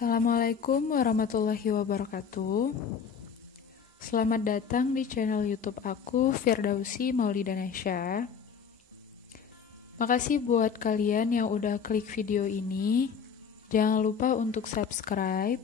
Assalamualaikum warahmatullahi wabarakatuh. Selamat datang di channel YouTube aku, Firdausi Maulida Nesha. Makasih buat kalian yang udah klik video ini. Jangan lupa untuk subscribe,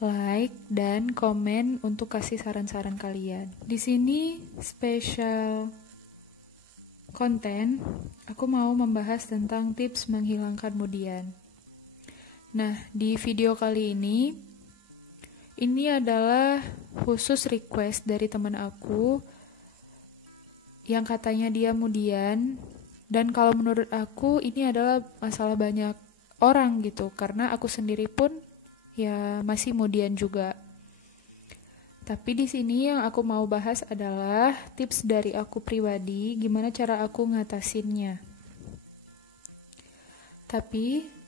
like, dan komen untuk kasih saran-saran kalian. Di sini spesial konten, aku mau membahas tentang tips menghilangkan kemudian. Nah, di video kali ini adalah khusus request dari teman aku yang katanya dia mudian, dan kalau menurut aku ini adalah masalah banyak orang gitu, karena aku sendiri pun ya masih mudian juga. Tapi di sini yang aku mau bahas adalah tips dari aku pribadi, gimana cara aku ngatasinnya. Tapi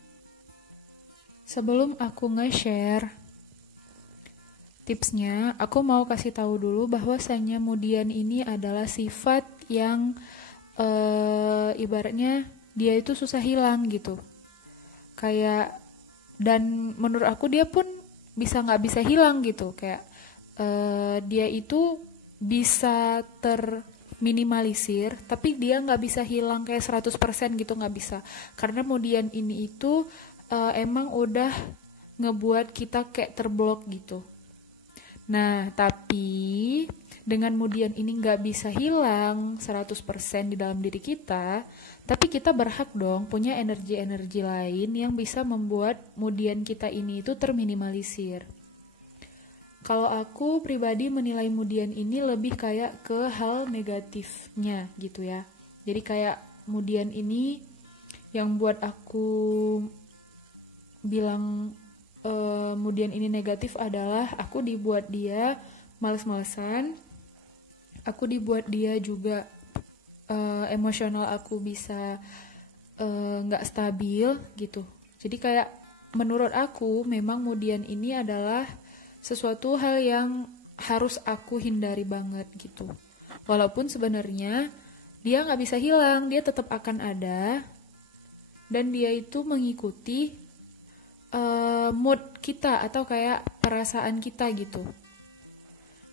sebelum aku nge-share tipsnya, aku mau kasih tahu dulu bahwasanya mudian ini adalah sifat yang ibaratnya dia itu susah hilang gitu. Dan menurut aku dia pun nggak bisa hilang gitu. Dia itu bisa terminimalisir, tapi dia nggak bisa hilang kayak 100% gitu, nggak bisa. Karena mudian ini itu emang udah ngebuat kita kayak terblok gitu. Nah, tapi dengan kemudian ini nggak bisa hilang 100% di dalam diri kita, tapi kita berhak dong punya energi-energi lain yang bisa membuat kemudian kita ini itu terminimalisir. Kalau aku pribadi menilai kemudian ini lebih kayak ke hal negatifnya gitu ya. Jadi kayak kemudian ini yang buat aku bilang kemudian ini negatif adalah aku dibuat dia males-malesan, aku dibuat dia juga emosional aku bisa nggak stabil gitu. Jadi kayak menurut aku memang kemudian ini adalah sesuatu hal yang harus aku hindari banget gitu. Walaupun sebenarnya dia nggak bisa hilang, dia tetap akan ada, dan dia itu mengikuti mood kita atau kayak perasaan kita gitu.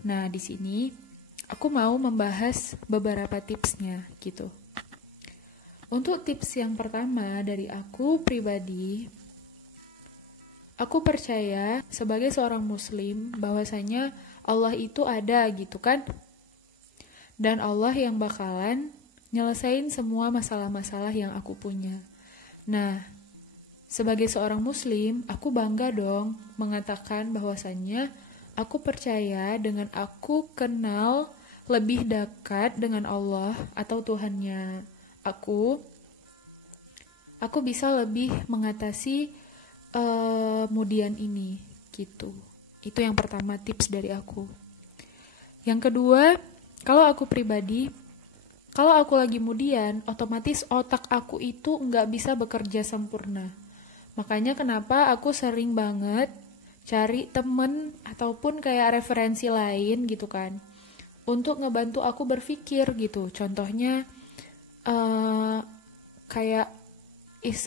Nah, di sini aku mau membahas beberapa tipsnya gitu. Untuk tips yang pertama dari aku pribadi, aku percaya sebagai seorang muslim bahwasanya Allah itu ada gitu kan. Dan Allah yang bakalan nyelesain semua masalah-masalah yang aku punya. Nah, sebagai seorang muslim, aku bangga dong mengatakan bahwasannya aku percaya dengan aku kenal lebih dekat dengan Allah atau Tuhannya aku bisa lebih mengatasi kemudian ini gitu. Itu yang pertama, tips dari aku. Yang kedua, kalau aku pribadi, kalau aku lagi kemudian, otomatis otak aku itu nggak bisa bekerja sempurna. Makanya kenapa aku sering banget cari temen ataupun kayak referensi lain gitu kan, untuk ngebantu aku berpikir gitu. Contohnya kayak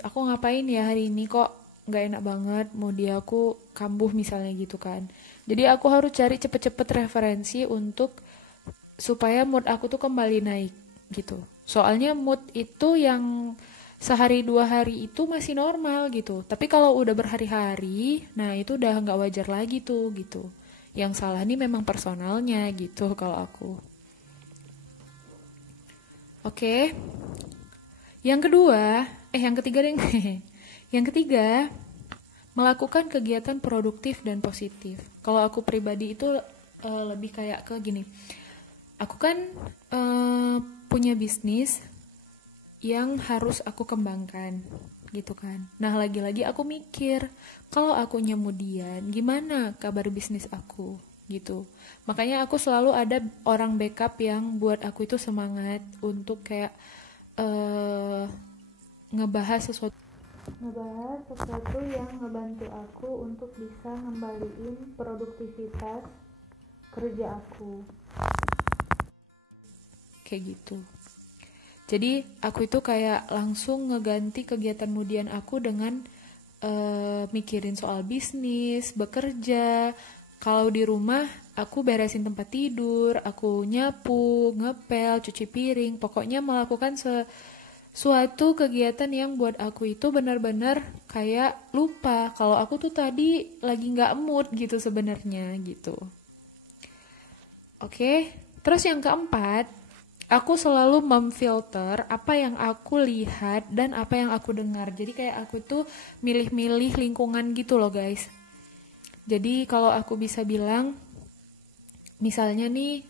aku ngapain ya hari ini, kok gak enak banget, mood aku kambuh misalnya gitu kan. Jadi aku harus cari cepet-cepet referensi untuk supaya mood aku tuh kembali naik gitu. Soalnya mood itu yang sehari 2 hari itu masih normal gitu. Tapi kalau udah berhari-hari, nah itu udah nggak wajar lagi tuh gitu. Yang salah nih memang personalnya gitu kalau aku. Oke. Yang ketiga deh. Yang ketiga, melakukan kegiatan produktif dan positif. Kalau aku pribadi itu lebih kayak ke gini. Aku kan punya bisnis yang harus aku kembangkan gitu kan. Nah, lagi-lagi aku mikir, kalau aku kemudian gimana kabar bisnis aku gitu. Makanya aku selalu ada orang backup yang buat aku itu semangat untuk kayak ngebahas sesuatu yang ngebantu aku untuk bisa ngembaliin produktivitas kerja aku. Kayak gitu. Jadi aku itu kayak langsung ngeganti kegiatan kemudian aku dengan mikirin soal bisnis, bekerja. Kalau di rumah, aku beresin tempat tidur, aku nyapu, ngepel, cuci piring, pokoknya melakukan suatu kegiatan yang buat aku itu benar-benar kayak lupa kalau aku tuh tadi lagi nggak mood gitu sebenarnya gitu. Oke, terus yang keempat, aku selalu memfilter apa yang aku lihat dan apa yang aku dengar. Jadi kayak aku tuh milih-milih lingkungan gitu loh guys. Jadi kalau aku bisa bilang, misalnya nih,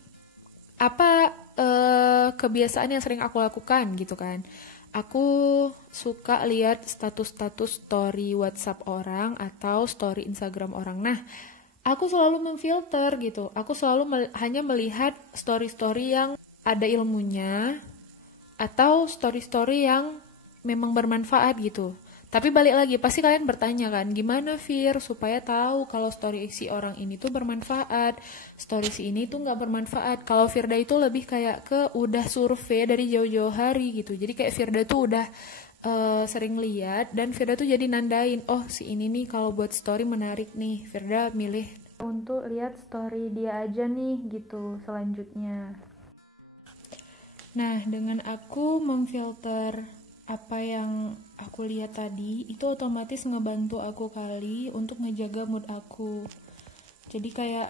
apa kebiasaan yang sering aku lakukan gitu kan. Aku suka lihat status-status story WhatsApp orang atau story Instagram orang. Nah, aku selalu memfilter gitu. Aku selalu hanya melihat story-story yang ada ilmunya atau story-story yang memang bermanfaat gitu. Tapi balik lagi, pasti kalian bertanya kan, gimana Fir supaya tahu kalau story si orang ini tuh bermanfaat, story si ini tuh nggak bermanfaat. Kalau Firda itu lebih kayak ke udah survei dari jauh-jauh hari gitu. Jadi kayak Firda tuh udah sering lihat dan Firda tuh jadi nandain, oh si ini nih kalau buat story menarik nih, Firda milih untuk lihat story dia aja nih gitu selanjutnya. Nah, dengan aku memfilter apa yang aku lihat tadi, itu otomatis ngebantu aku kali untuk ngejaga mood aku. Jadi kayak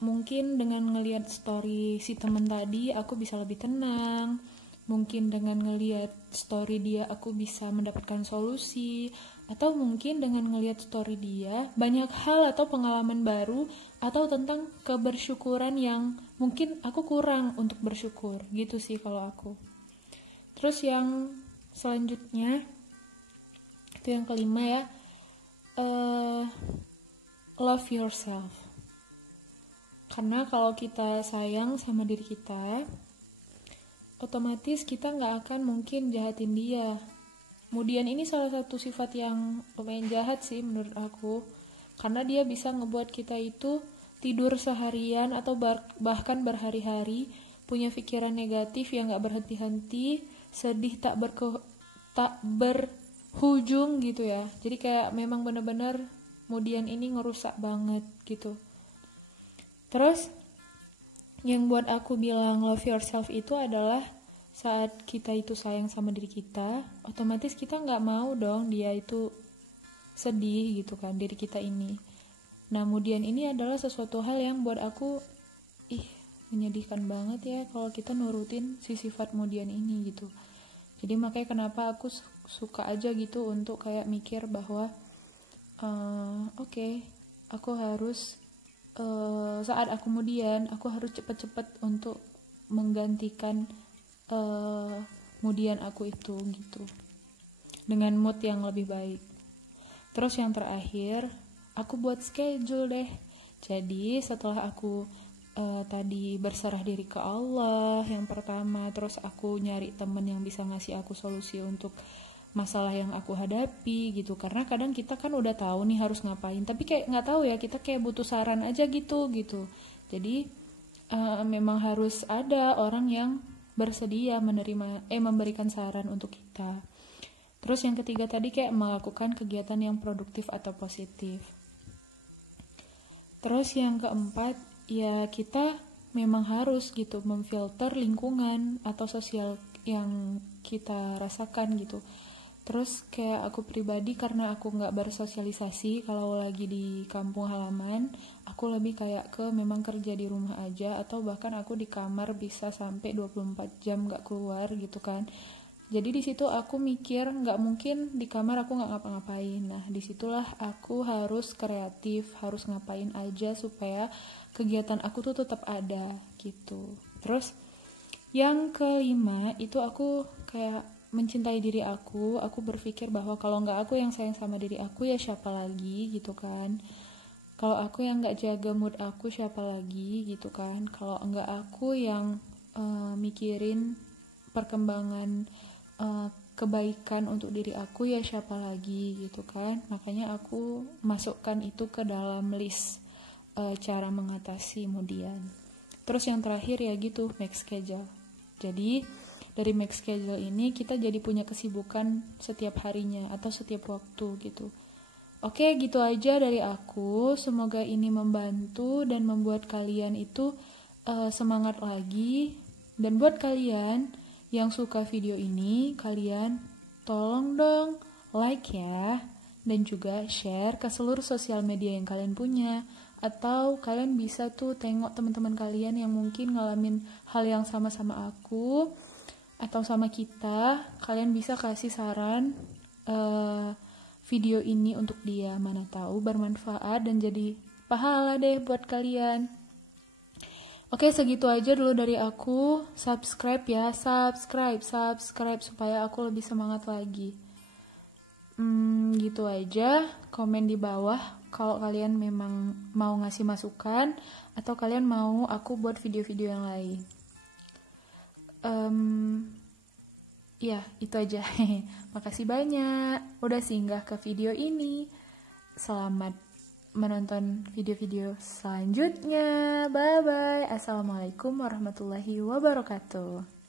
mungkin dengan ngelihat story si temen tadi, aku bisa lebih tenang. Mungkin dengan ngelihat story dia, aku bisa mendapatkan solusi. Atau mungkin dengan ngelihat story dia, banyak hal atau pengalaman baru, atau tentang kebersyukuran yang mungkin aku kurang untuk bersyukur. Gitu sih kalau aku. Terus yang selanjutnya, itu yang kelima ya, love yourself. Karena kalau kita sayang sama diri kita, otomatis kita nggak akan mungkin jahatin dia. Kemudian ini salah satu sifat yang lumayan jahat sih menurut aku, karena dia bisa ngebuat kita itu tidur seharian atau bahkan berhari-hari, punya pikiran negatif yang nggak berhenti-henti, sedih tak berhujung gitu ya. Jadi kayak memang benar-benar kemudian ini ngerusak banget gitu. Terus yang buat aku bilang love yourself itu adalah saat kita itu sayang sama diri kita, otomatis kita nggak mau dong dia itu sedih gitu kan, diri kita ini. Nah, kemudian ini adalah sesuatu hal yang buat aku menyedihkan banget ya kalau kita nurutin si sifat kemudian ini gitu. Jadi makanya kenapa aku suka aja gitu untuk kayak mikir bahwa oke, aku harus saat aku kemudian aku harus cepet-cepet untuk menggantikan kemudian aku itu gitu dengan mood yang lebih baik. Terus yang terakhir, aku buat schedule deh. Jadi setelah aku tadi berserah diri ke Allah yang pertama, terus aku nyari temen yang bisa ngasih aku solusi untuk masalah yang aku hadapi gitu. Karena kadang kita kan udah tahu nih harus ngapain, tapi kayak nggak tahu ya, kita kayak butuh saran aja gitu. Jadi memang harus ada orang yang bersedia memberikan saran untuk kita. Terus yang ketiga tadi kayak melakukan kegiatan yang produktif atau positif. Terus yang keempat, ya kita memang harus gitu memfilter lingkungan atau sosial yang kita rasakan gitu. Terus kayak aku pribadi, karena aku gak bersosialisasi kalau lagi di kampung halaman, aku lebih kayak ke memang kerja di rumah aja, atau bahkan aku di kamar bisa sampai 24 jam gak keluar gitu kan. Jadi disitu aku mikir gak mungkin di kamar aku gak ngapa-ngapain. Nah disitulah aku harus kreatif, harus ngapain aja supaya kegiatan aku tuh tetap ada gitu. Terus yang kelima itu aku kayak mencintai diri aku berpikir bahwa kalau nggak aku yang sayang sama diri aku, ya siapa lagi gitu kan. Kalau aku yang nggak jaga mood aku, siapa lagi gitu kan. Kalau nggak aku yang mikirin perkembangan kebaikan untuk diri aku, ya siapa lagi gitu kan. Makanya aku masukkan itu ke dalam list cara mengatasi kemudian. Terus yang terakhir ya gitu, make schedule. Jadi dari make schedule ini kita jadi punya kesibukan setiap harinya atau setiap waktu gitu. Oke, gitu aja dari aku. Semoga ini membantu dan membuat kalian itu semangat lagi. Dan buat kalian yang suka video ini, kalian tolong dong like ya. Dan juga share ke seluruh sosial media yang kalian punya. Atau kalian bisa tuh tengok teman-teman kalian yang mungkin ngalamin hal yang sama-sama aku. Atau sama kita. Kalian bisa kasih saran video ini untuk dia, mana tahu bermanfaat dan jadi pahala deh buat kalian. Oke, segitu aja dulu dari aku. Subscribe ya, subscribe supaya aku lebih semangat lagi. Gitu aja. Komen di bawah kalau kalian memang mau ngasih masukan atau kalian mau aku buat video-video yang lain. Ya, itu aja. Makasih banyak udah singgah ke video ini. Selamat menonton video-video selanjutnya. Bye-bye. Assalamualaikum warahmatullahi wabarakatuh.